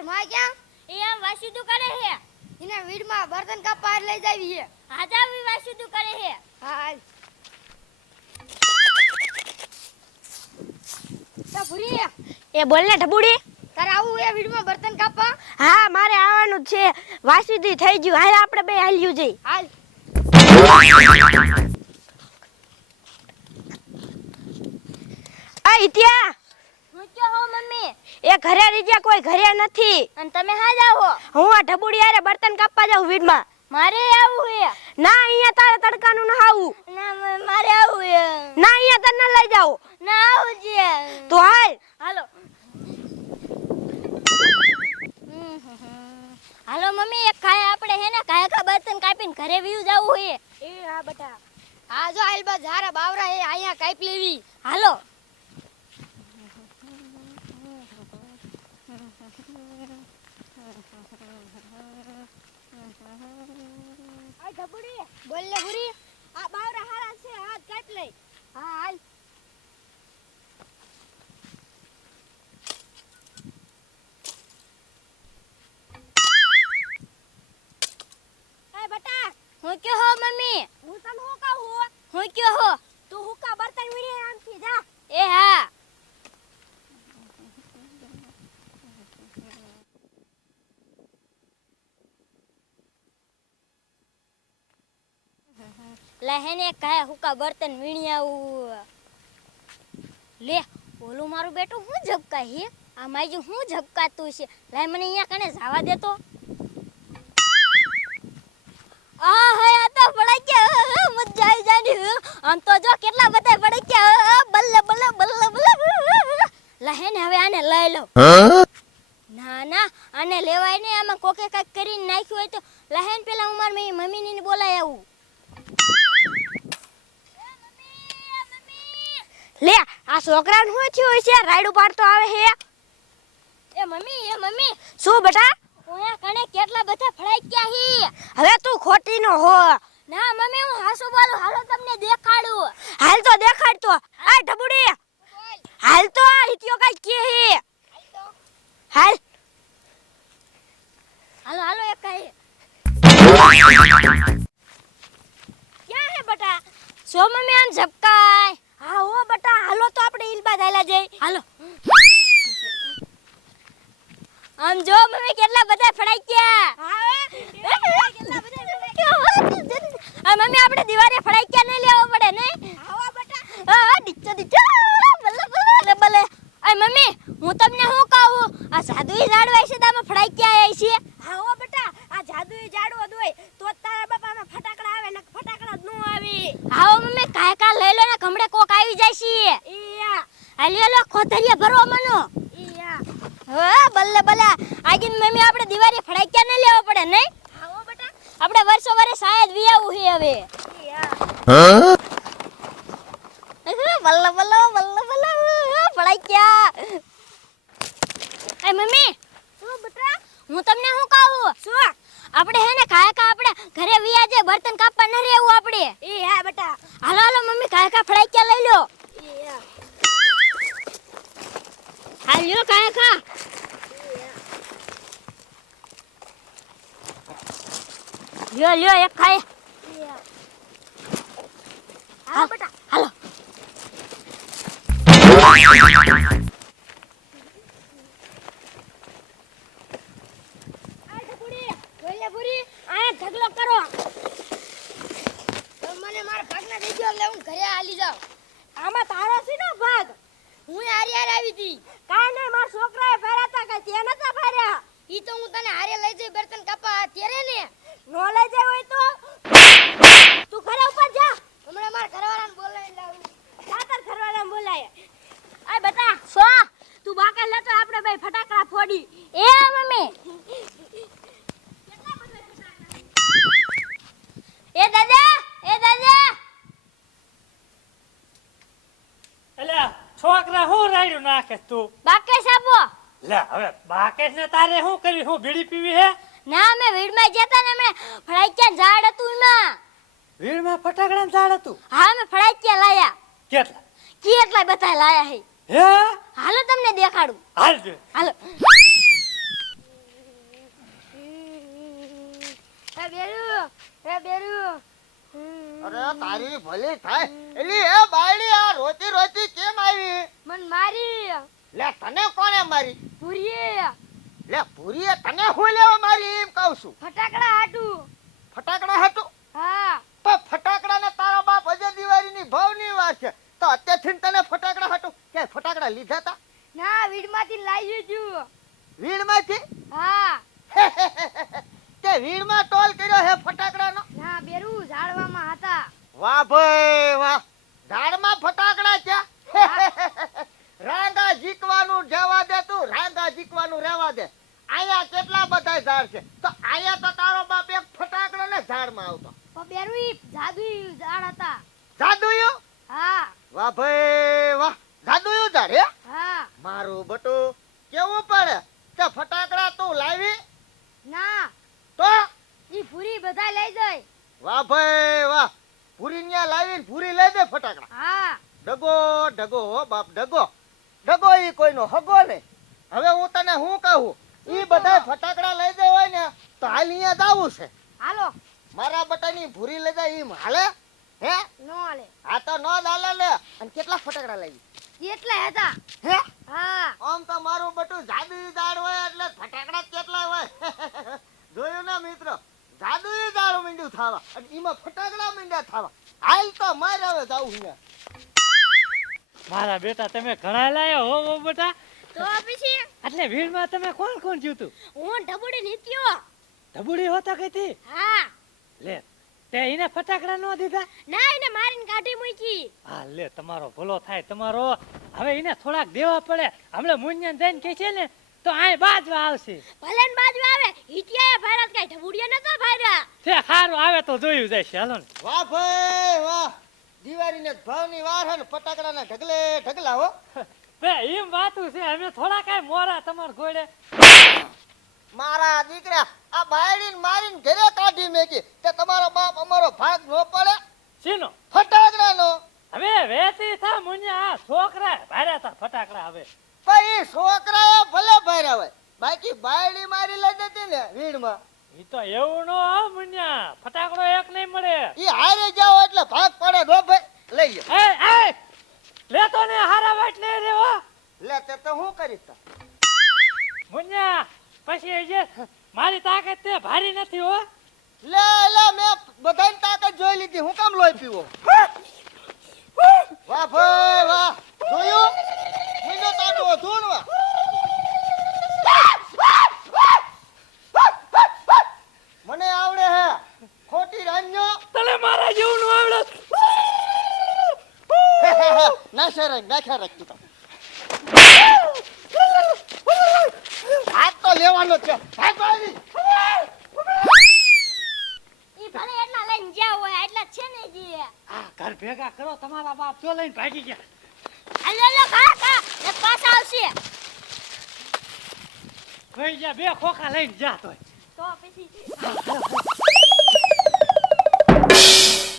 તારમાં ક્યાં? એ આમ વાસુદુ કરે હે એને વીડમાં બર્તન કાપવા લઈ જાવી હે હાજા વી વાસુદુ કરે હે હા હાલ. તો ભૂરી એ બોલ ને ઢબુડી. તારે આવું એ વીડમાં બર્તન કાપવા? હા મારે આવવાનું જ છે. વાસીદી થઈ ગયું. હાલ આપણે બે હાલ્યું જઈ. હાલ. આ ઇત્યા એ ઘરે રીજ્યા કોઈ ઘરે નથી. અને તમે હો હું આ ઢબુડી હારે બર્તન કાપવા જાઉં વીડમાં. મારે આવું હે. ના અહીંયા તારે તડકાનું ના આવું ના મારે આવું હે. ના અહીંયા તને ના લઈ જાઉં. ના આવું છે તો હાલ. હાલો. હાલો મમ્મી એક ખાય આપણે હે ને? ખાય કા બર્તન કાપીને ઘરે વીવ જાવું હે. એ હા બેટા. હા જો આલબા જારા બાવરા હે અહીંયા કાપ લેવી. હાલો આ ઢબુડી બોલ લે ભૂરી આ બાવરા હારા છે હાથ કાપ લઈ. હા હાલ. હું કે હો મમ્મી? હું તને હું કહું હું? કે હો? તું હુકા બર્તન વીડી આમથી જા. એ હા લહેને કાય હુકા બર્તન વીણી આવું. લે ઓલું મારું બેટું હું ઝબકા હે? આ માઈજુ હું ઝબકાતું છે? લે મને અહીંયા કને જવા દેતો આ હે આ તો પડાઈ ગયા મજા આવી જાની આમ તો જો કેટલા બધા પડાઈ ગયા બલ્લે બલ્લે બલ્લે બલ્લે લહેને હવે આને લઈ લો ના ના આને લેવાય ને આમાં કોકે કાંઈક કરીને નાખ્યું હોય તો. લહેન પેલા હું મારી મમ્મીને ને બોલાય આવું. લે આ છોકરાને શું થયું છે રાયડું પાડતો આવે હે. એ મમ્મી એ મમ્મી. શું બેટા? ઓયા કણે કેટલા બધા ફડાક્યા હી. હવે તું ખોટી નો હો. ના મમ્મી હું હાસુ બોલું હાલો તમને દેખાડું. હાલ તો દેખાડ તો આ ઢબુડી. હાલ તો આ હિતિયો કઈ કે હે. હાલ હાલો. હાલો એક કઈ. ક્યાં હે બેટા? સો મમ્મી આમ ઝપકાય હા હો બટા હાલો તો આપણે ઇલબા દાયલા જઈ. હાલો. આમ જો મમ્મી કેટલા બધા ફડાક્યા આ મમ્મી આપણે દિવારે ફડાક્યા ગયા લેવો પડે નહીં આવા બેટા આ ડીચો ડીચો બલ્લે બલ્લે બલ્લે આ મમ્મી હું તમને શું કહું આ સાદુઈ ઝાડવા છે તમે ફડાક્યા આયા છે હા હો બેટા આ જાદુઈ જાડવો દોય તો જ તારા બાપામાં ફટાકડા આવે ને ફટાકડા જ નો આવે આવો મમ્મી કાય કા લઈ લો ને કમડે કોક આવી જાય છે. ઈયા. હાલી હાલો ખોતરિયા ભરવા મનો. ઈયા. હા બલ્લે બલ્લે આગીન મમ્મી આપણે દિવાળી ફડાક્યા ન લેવો પડે નહીં? આવો બેટા. આપણે વર્ષો વર્ષે શાયદ વિયાવું હે હવે. ઈયા. બલ્લે બલ્લે બલ્લે બલ્લે ફડાક્યા એ મમ્મી. શું બેટા? હું તમને શું કહું? શું? આપણે હે ને કાય કા ઘરે વિયા બર્તન કાપવા ન રહેવું આપણે. હા બેટા. હાલો હાલો મમ્મી કાય કા ફડાક્યા લઈ લો? હાલ લ્યો કાય કા લ્યો લ્યો એક ખાય. હા. બેટા. ફેર્યા તા નતા ફેર્યા ઈ તો હું તને હારે લઈ જઈ બર્તન કાપા ત્યારે ને. નો લઈ જઈ હોય તો. તું ઘરે ઉપર જા. હમણાં માર ઘરવાળાને બોલાવી લાવું. સાતર ઘરવાળાને બોલાય. આ બતા સો તું બાકા લેતો આપણે ભાઈ ફટાકડા ફોડી. એ મમ્મી. એ દાદા એ દાદા. એટલે છોકરા હું રાડ્યું નાખે તું? બાકે લે હવે બાકેશ ને તારે શું કર્યું શું બીડી પીવી હે? ના અમે વીડમાં જતા ને અમે ફળાઈચા ઝાડ હતું એમાં. વીડમાં ફટાકડા ઝાડ હતું? હા અમે ફળાઈચા લાયા. કેટલા? કેટલા બતા લાયા હે. હે? હાલો તમને દેખાડું. હાલ હાલો. એ બેરુ એ બેરુ. અરે તારી ભલી થાય. એલી એ બાયડી આ રોતી રોતી કેમ આવી? મન મારી. લે તને કોણે મારી? પૂરીએ. લે ભૂરીએ તને હું લેવા મારી એમ કહું છું. ફટાકડા હાટુ. ફટાકડા હતું હા. તો ફટાકડા ને તારા બાપ અજય દિવાળીની ભાવની વાત છે. તો અત્યારથી તને ફટાકડા હતું કે ફટાકડા લીધા તા? ના વીડમાંથી લાવી છું વીણમાંથી? હા. તે વીણમાં ટોલ કર્યો હે ફટાકડાનો? ના બેરુ ઝાડવામાં હતા. વાહ ભાઈ વાહ. ઝાડમાં ફટાકડા છે જીકવાનું જવા દે તું રાંગા જીકવાનું રહેવા દે. આયા કેટલા બધા ઝાડ છે? તો આયા તો તારો બાપ એક ફટાકડો ને ઝાડમાં આવતો. પણ બેરુ જાદુઈ ઝાડ હતા. જાદુઈ હા. વાહ ભાઈ વાહ. જાદુઈ ઝાડ હે? હા. મારું બટુ કેવું પડે? તે ફટાકડા તું લાવી? ના. તો? ઈ પૂરી બધા લઈ જાય. વાહ ભાઈ વાહ. પૂરી ન્યા લાવીને પૂરી લઈ દે ફટાકડા. હા. ડગો ડગો બાપ ડગો. ડગો ઈ કોઈનો હગો ને. હવે હું તને શું કહું? ઈ બધા ફટાકડા લઈ જાય હોય ને તો હાલ અહીંયા જાવું છે. હાલો. મારા બટાની ભૂરી લઈ જાય ઈ હાલે? હે? નો હાલે. આ તો નો હાલે ને. અને કેટલા ફટાકડા લઈ? એટલા હતા? હે? હા. આમ તો મારું બટું જાદુઈ દાળ હોય એટલે ફટાકડા કેટલા હોય. જોયું ને મિત્રો? જાદુઈ દાળ મીંડ્યું થાવા. અને ઈમાં ફટાકડા મીંડ્યા થાવા. હાલ તો મારે હવે જાવું અહીંયા. મારા બેટા તમે ઘણા લાયા હો હો બેટા. તો પછી? એટલે ભીડમાં તમે કોણ કોણ જીવતું હું ઢબુડી નીત્યો. ધબુડી હોતા કઈથી હા. લે તે એને ફટાકડા ન દીધા? ના એને મારીને કાઢી મૂકી. હા લે તમારો ભલો થાય તમારો. હવે એને થોડાક દેવા પડે. હમણાં મુન્યન જઈને કહે છે ને તો આય બાજવા આવશે. ભલે ને બાજવા આવે. હિટિયા ભાઈરાત કઈ ઢબુડિયા નતા ભાઈરા. તે સારું આવે તો જોયું જાય છે. હાલો ને. વાહ ભાઈ વાહ. દિવાળીને ભાવની વાર હે ને ફટાકડાના ઢગલે ઢગલા હો. બે એમ વાતું છે અમે થોડા કઈ મોરા તમાર ઘોડે મારા દીકરા આ બાયડીને મારીને ઘરે કાઢી મેકી તે તમારો બાપ અમારો ભાગ નો પડે. શીનો? ફટાકડાનો. હવે વેતી થા મુન્યા આ છોકરા ભાર્યા તા ફટાકડા હવે. પણ એ છોકરા ભલે ભાર્યા હોય બાકી બાયડી મારી લઈ જતી ને વીડમાં ઈ તો એવું નો હો મુન્યા. ફટાકડો એક નહીં મળે. ઈ હારે જાવ એટલે ભાગ પડે નો ભાઈ. લઈ લો એ એ! લેતો ને હારા વાટ લઈ રે હો. લે તે તો હું કરી તો મુન્યા પછી જે મારી તાકાત તે ભારી નથી હો. લે લે મેં બધાની તાકાત જોઈ લીધી. હું કામ લોહી પીવો? વાહ ભાઈ વાહ. જોયું? મિનો તાડો ધૂણવા મને આવડે હે ખોટી તને મારા જેવું નું આવડે ના રાખ ના રાખ તું તો. હાથ તો લેવાનો છે હાથ ભાગી. ઈ ભલે એટલા લઈને જ્યાં હોય એટલા છે ને જી આ ઘર ભેગા કરો તમારા બાપ જો લઈને ભાગી ગયા હાલો હાલો ખા ખા ને પાછા આવશે કઈ ગયા બે ખોખા લઈને જા તોય તો પછી